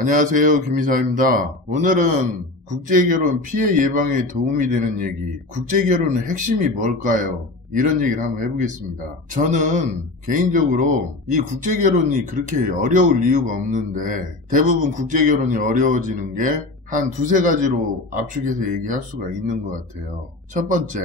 안녕하세요, 김이사입니다. 오늘은 국제결혼 피해 예방에 도움이 되는 얘기, 국제결혼의 핵심이 뭘까요? 이런 얘기를 한번 해보겠습니다. 저는 개인적으로 이 국제결혼이 그렇게 어려울 이유가 없는데 대부분 국제결혼이 어려워지는 게 한 두세 가지로 압축해서 얘기할 수가 있는 것 같아요. 첫 번째,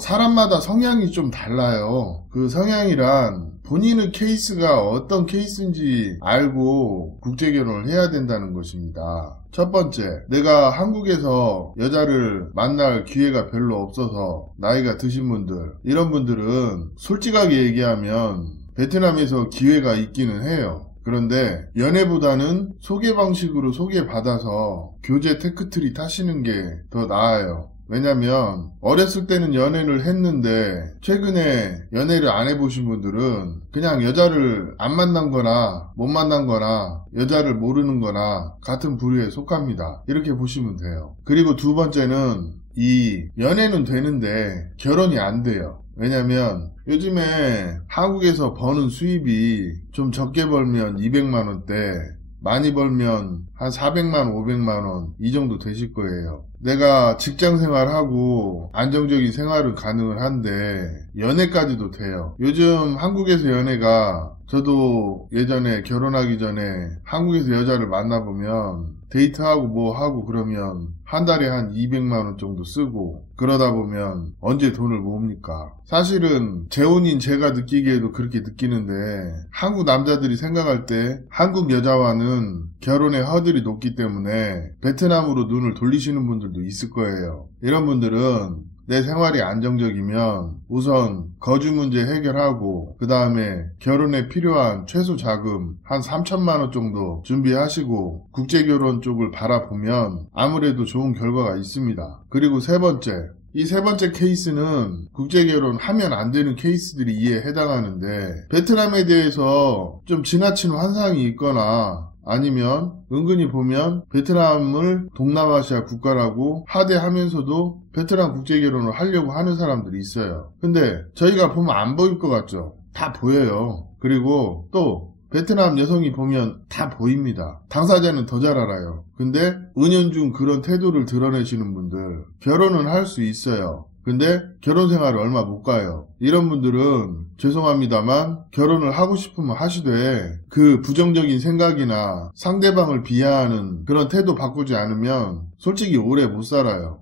사람마다 성향이 좀 달라요. 그 성향이란 본인의 케이스가 어떤 케이스인지 알고 국제결혼을 해야 된다는 것입니다. 첫 번째, 내가 한국에서 여자를 만날 기회가 별로 없어서 나이가 드신 분들, 이런 분들은 솔직하게 얘기하면 베트남에서 기회가 있기는 해요. 그런데 연애보다는 소개 방식으로 소개받아서 교제 테크트리 타시는 게 더 나아요. 왜냐면 어렸을 때는 연애를 했는데 최근에 연애를 안 해보신 분들은 그냥 여자를 안 만난 거나 못 만난 거나 여자를 모르는 거나 같은 부류에 속합니다. 이렇게 보시면 돼요. 그리고 두 번째는 이 연애는 되는데 결혼이 안 돼요. 왜냐면 요즘에 한국에서 버는 수입이 좀 적게 벌면 200만원대, 많이 벌면 한 400만, 500만원 이 정도 되실 거예요. 내가 직장 생활하고 안정적인 생활은 가능을 한데 연애까지도 돼요. 요즘 한국에서 연애가, 저도 예전에 결혼하기 전에 한국에서 여자를 만나보면 데이트하고 뭐 하고 그러면 한 달에 한 200만원 정도 쓰고 그러다 보면 언제 돈을 모읍니까? 사실은 재혼인 제가 느끼기에도 그렇게 느끼는데 한국 남자들이 생각할 때 한국 여자와는 결혼의 허들이 높기 때문에 베트남으로 눈을 돌리시는 분들도 있을 거예요. 이런 분들은 내 생활이 안정적이면 우선 거주 문제 해결하고 그 다음에 결혼에 필요한 최소 자금 한 3천만 원 정도 준비하시고 국제결혼 쪽을 바라보면 아무래도 좋은 결과가 있습니다. 그리고 세 번째, 이 세 번째 케이스는 국제결혼 하면 안 되는 케이스들이 이에 해당하는데 베트남에 대해서 좀 지나친 환상이 있거나 아니면 은근히 보면 베트남을 동남아시아 국가라고 하대하면서도 베트남 국제결혼을 하려고 하는 사람들이 있어요. 근데 저희가 보면 안 보일 것 같죠? 다 보여요. 그리고 또 베트남 여성이 보면 다 보입니다. 당사자는 더 잘 알아요. 근데 은연중 그런 태도를 드러내시는 분들, 결혼은 할 수 있어요. 근데 결혼 생활을 얼마 못 가요. 이런 분들은 죄송합니다만 결혼을 하고 싶으면 하시되 그 부정적인 생각이나 상대방을 비하하는 그런 태도 바꾸지 않으면 솔직히 오래 못 살아요.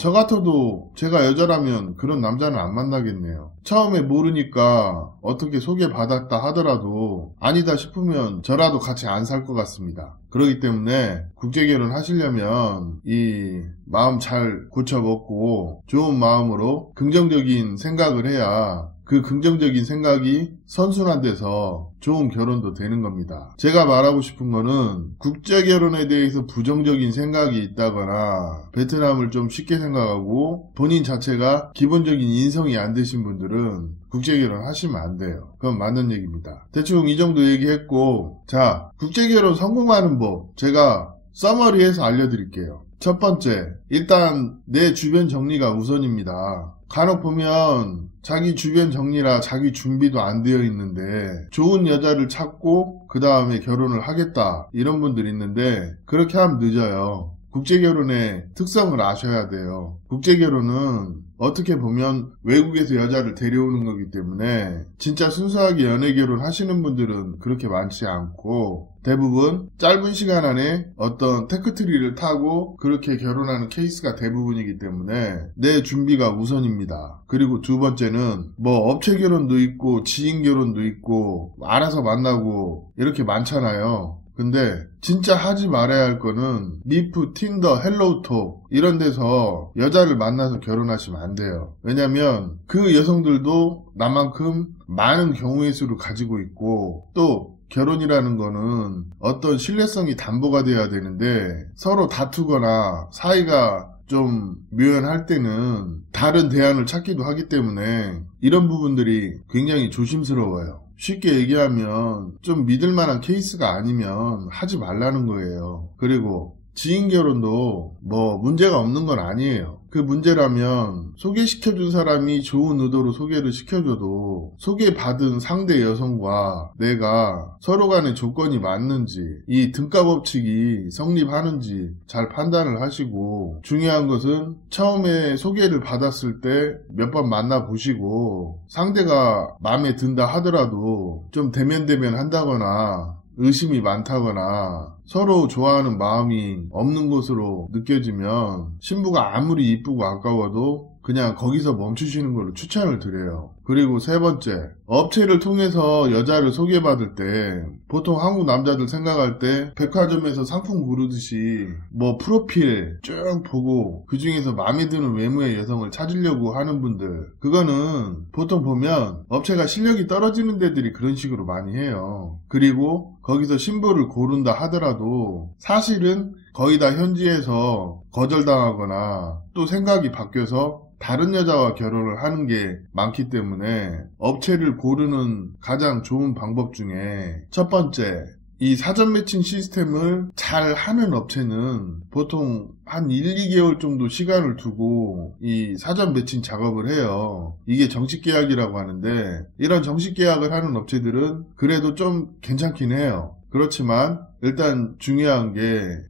저 같아도 제가 여자라면 그런 남자는 안 만나겠네요. 처음에 모르니까 어떻게 소개받았다 하더라도 아니다 싶으면 저라도 같이 안 살 것 같습니다. 그렇기 때문에 국제결혼 하시려면 이 마음 잘 고쳐먹고 좋은 마음으로 긍정적인 생각을 해야 그 긍정적인 생각이 선순환돼서 좋은 결혼도 되는 겁니다. 제가 말하고 싶은 거는 국제결혼에 대해서 부정적인 생각이 있다거나 베트남을 좀 쉽게 생각하고 본인 자체가 기본적인 인성이 안 되신 분들은 국제결혼 하시면 안 돼요. 그건 맞는 얘기입니다. 대충 이 정도 얘기했고, 자, 국제결혼 성공하는 법 제가 서머리해서 알려드릴게요. 첫 번째, 일단 내 주변 정리가 우선입니다. 간혹 보면 자기 주변 정리라 자기 준비도 안 되어 있는데 좋은 여자를 찾고 그 다음에 결혼을 하겠다 이런 분들이 있는데 그렇게 하면 늦어요. 국제결혼의 특성을 아셔야 돼요. 국제결혼은 어떻게 보면 외국에서 여자를 데려오는 거기 때문에 진짜 순수하게 연애결혼 하시는 분들은 그렇게 많지 않고 대부분 짧은 시간 안에 어떤 테크트리를 타고 그렇게 결혼하는 케이스가 대부분이기 때문에 내 준비가 우선입니다. 그리고 두 번째는 업체 결혼도 있고 지인 결혼도 있고 알아서 만나고 이렇게 많잖아요. 근데 진짜 하지 말아야 할 거는 미프, 틴더, 헬로우톡 이런 데서 여자를 만나서 결혼하시면 안 돼요. 왜냐면 그 여성들도 나만큼 많은 경우의 수를 가지고 있고 또 결혼이라는 거는 어떤 신뢰성이 담보가 돼야 되는데 서로 다투거나 사이가 좀 묘연할 때는 다른 대안을 찾기도 하기 때문에 이런 부분들이 굉장히 조심스러워요. 쉽게 얘기하면 좀 믿을 만한 케이스가 아니면 하지 말라는 거예요. 그리고 지인 결혼도 문제가 없는 건 아니에요. 그 문제라면 소개시켜준 사람이 좋은 의도로 소개를 시켜줘도 소개받은 상대 여성과 내가 서로 간의 조건이 맞는지 이 등가 법칙이 성립하는지 잘 판단을 하시고, 중요한 것은 처음에 소개를 받았을 때 몇 번 만나보시고 상대가 마음에 든다 하더라도 좀 대면대면 한다거나 의심이 많다거나 서로 좋아하는 마음이 없는 것으로 느껴지면 신부가 아무리 이쁘고 아까워도 그냥 거기서 멈추시는 걸로 추천을 드려요. 그리고 세 번째, 업체를 통해서 여자를 소개받을 때 보통 한국 남자들 생각할 때 백화점에서 상품 고르듯이 뭐 프로필 쭉 보고 그 중에서 마음에 드는 외모의 여성을 찾으려고 하는 분들, 그거는 보통 보면 업체가 실력이 떨어지는 데들이 그런 식으로 많이 해요. 그리고 거기서 신부를 고른다 하더라도 사실은 거의 다 현지에서 거절당하거나 또 생각이 바뀌어서 다른 여자와 결혼을 하는 게 많기 때문에 업체를 고르는 가장 좋은 방법 중에 첫 번째, 이 사전 매칭 시스템을 잘 하는 업체는 보통 한 1, 2개월 정도 시간을 두고 이 사전 매칭 작업을 해요. 이게 정식 계약이라고 하는데, 이런 정식 계약을 하는 업체들은 그래도 좀 괜찮긴 해요. 그렇지만 일단 중요한 게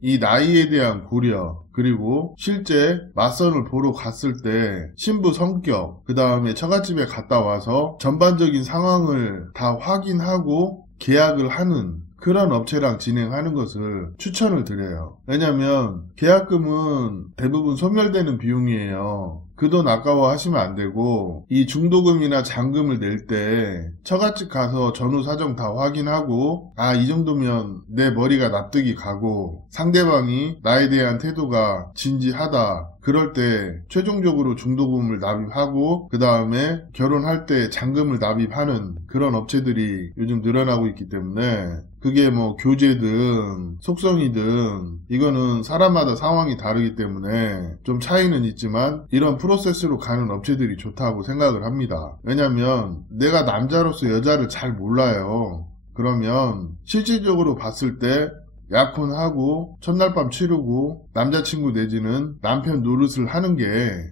이 나이에 대한 고려, 그리고 실제 맞선을 보러 갔을 때 신부 성격, 그 다음에 처갓집에 갔다 와서 전반적인 상황을 다 확인하고 계약을 하는 그런 업체랑 진행하는 것을 추천을 드려요. 왜냐면 계약금은 대부분 소멸되는 비용이에요. 그 돈 아까워 하시면 안 되고, 이 중도금이나 잔금을 낼 때 처갓집 가서 전후 사정 다 확인하고, 아, 이 정도면 내 머리가 납득이 가고 상대방이 나에 대한 태도가 진지하다, 그럴 때 최종적으로 중도금을 납입하고 그 다음에 결혼할 때 잔금을 납입하는 그런 업체들이 요즘 늘어나고 있기 때문에, 그게 뭐 교제든 속성이든 이거는 사람마다 상황이 다르기 때문에 좀 차이는 있지만 이런 프로세스로 가는 업체들이 좋다고 생각을 합니다. 왜냐면 내가 남자로서 여자를 잘 몰라요. 그러면 실질적으로 봤을 때 약혼하고 첫날 밤 치르고 남자친구 내지는 남편 노릇을 하는 게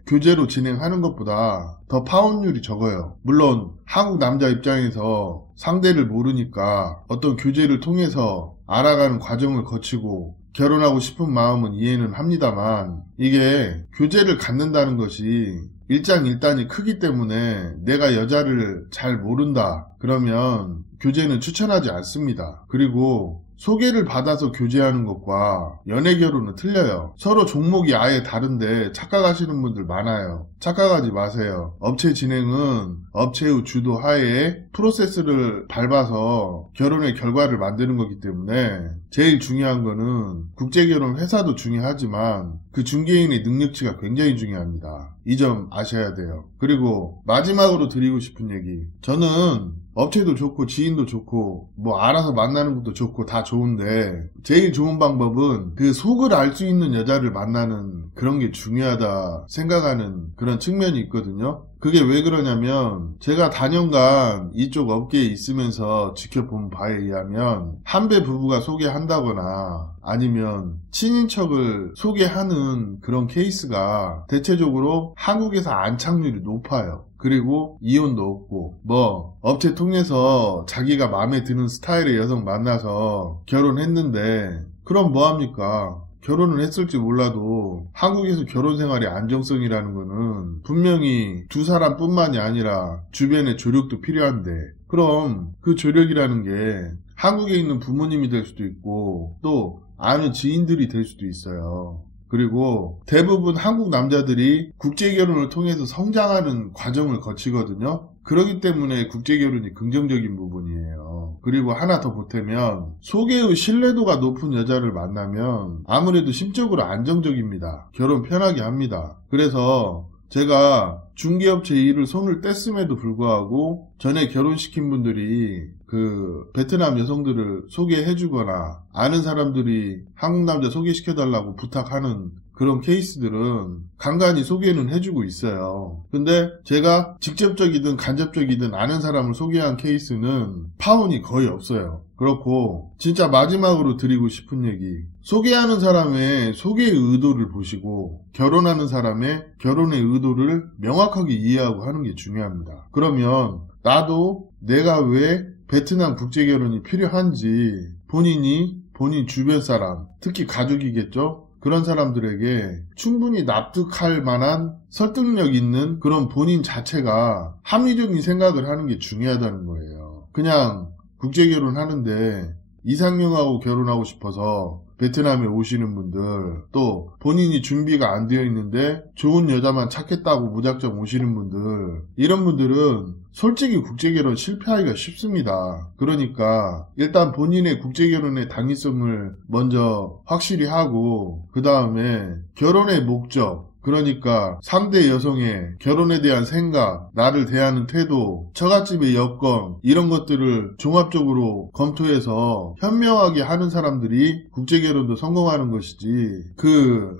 교제로 진행하는 것보다 더 파혼율이 적어요. 물론 한국 남자 입장에서 상대를 모르니까 어떤 교제를 통해서 알아가는 과정을 거치고 결혼하고 싶은 마음은 이해는 합니다만, 이게 교제를 갖는다는 것이 일장일단이 크기 때문에 내가 여자를 잘 모른다 그러면 교제는 추천하지 않습니다. 그리고 소개를 받아서 교제하는 것과 연애 결혼은 틀려요. 서로 종목이 아예 다른데 착각하시는 분들 많아요. 착각하지 마세요. 업체 진행은 업체의 주도 하에 프로세스를 밟아서 결혼의 결과를 만드는 거기 때문에 제일 중요한 거는 국제결혼 회사도 중요하지만 그 중개인의 능력치가 굉장히 중요합니다. 이 점 아셔야 돼요. 그리고 마지막으로 드리고 싶은 얘기, 저는 업체도 좋고 지인도 좋고 뭐 알아서 만나는 것도 좋고 다 좋은데 제일 좋은 방법은 그 속을 알 수 있는 여자를 만나는 그런 게 중요하다 생각하는 그런 측면이 있거든요. 그게 왜 그러냐면 제가 다년간 이쪽 업계에 있으면서 지켜본 바에 의하면 한배 부부가 소개한다거나 아니면 친인척을 소개하는 그런 케이스가 대체적으로 한국에서 안착률이 높아요. 그리고 이혼도 없고, 뭐 업체 통해서 자기가 마음에 드는 스타일의 여성 만나서 결혼했는데 그럼 뭐합니까? 결혼을 했을지 몰라도 한국에서 결혼 생활의 안정성이라는 거는 분명히 두 사람뿐만이 아니라 주변의 조력도 필요한데, 그럼 그 조력이라는 게 한국에 있는 부모님이 될 수도 있고 또 아는 지인들이 될 수도 있어요. 그리고 대부분 한국 남자들이 국제결혼을 통해서 성장하는 과정을 거치거든요. 그렇기 때문에 국제결혼이 긍정적인 부분이에요. 그리고 하나 더 보태면 소개의 신뢰도가 높은 여자를 만나면 아무래도 심적으로 안정적입니다. 결혼 편하게 합니다. 그래서 제가 중개업체 일을 손을 뗐음에도 불구하고 전에 결혼시킨 분들이 그 베트남 여성들을 소개해주거나 아는 사람들이 한국 남자 소개시켜달라고 부탁하는 그런 케이스들은 간간히 소개는 해주고 있어요. 근데 제가 직접적이든 간접적이든 아는 사람을 소개한 케이스는 파혼이 거의 없어요. 그렇고 진짜 마지막으로 드리고 싶은 얘기, 소개하는 사람의 소개의 의도를 보시고 결혼하는 사람의 결혼의 의도를 명확하게 이해하고 하는 게 중요합니다. 그러면 나도 내가 왜 베트남 국제결혼이 필요한지 본인 주변 사람, 특히 가족이겠죠? 그런 사람들에게 충분히 납득할 만한 설득력 있는 그런 본인 자체가 합리적인 생각을 하는 게 중요하다는 거예요. 그냥 국제결혼 하는데 이상형하고 결혼하고 싶어서 베트남에 오시는 분들, 또 본인이 준비가 안 되어 있는데 좋은 여자만 찾겠다고 무작정 오시는 분들, 이런 분들은 솔직히 국제결혼 실패하기가 쉽습니다. 그러니까 일단 본인의 국제결혼의 당위성을 먼저 확실히 하고, 그 다음에 결혼의 목적, 그러니까 상대 여성의 결혼에 대한 생각, 나를 대하는 태도, 처갓집의 여건, 이런 것들을 종합적으로 검토해서 현명하게 하는 사람들이 국제결혼도 성공하는 것이지,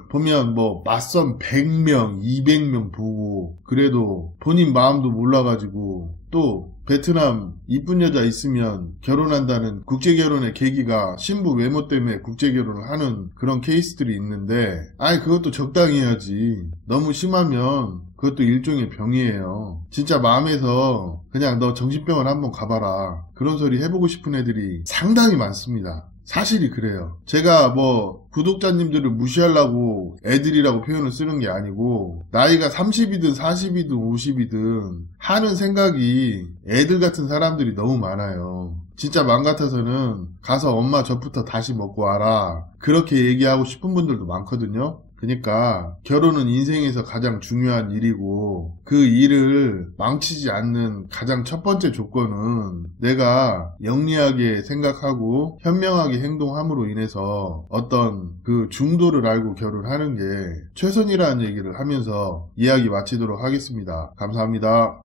보면 맞선 100명, 200명 보고 그래도 본인 마음도 몰라가지고 또 베트남 이쁜 여자 있으면 결혼한다는 국제결혼의 계기가 신부 외모 때문에 국제결혼을 하는 그런 케이스들이 있는데, 그것도 적당히 해야지. 너무 심하면 그것도 일종의 병이에요. 진짜 마음에서 그냥 너 정신병원 한번 가봐라, 그런 소리 해보고 싶은 애들이 상당히 많습니다. 사실이 그래요. 제가 구독자님들을 무시하려고 애들이라고 표현을 쓰는 게 아니고, 나이가 30이든 40이든 50이든 하는 생각이 애들 같은 사람들이 너무 많아요. 진짜 맘 같아서는 가서 엄마 젖부터 다시 먹고 와라, 그렇게 얘기하고 싶은 분들도 많거든요. 그러니까 결혼은 인생에서 가장 중요한 일이고, 그 일을 망치지 않는 가장 첫 번째 조건은 내가 영리하게 생각하고 현명하게 행동함으로 인해서 어떤 그 중도를 알고 결혼하는 게 최선이라는 얘기를 하면서 이야기 마치도록 하겠습니다. 감사합니다.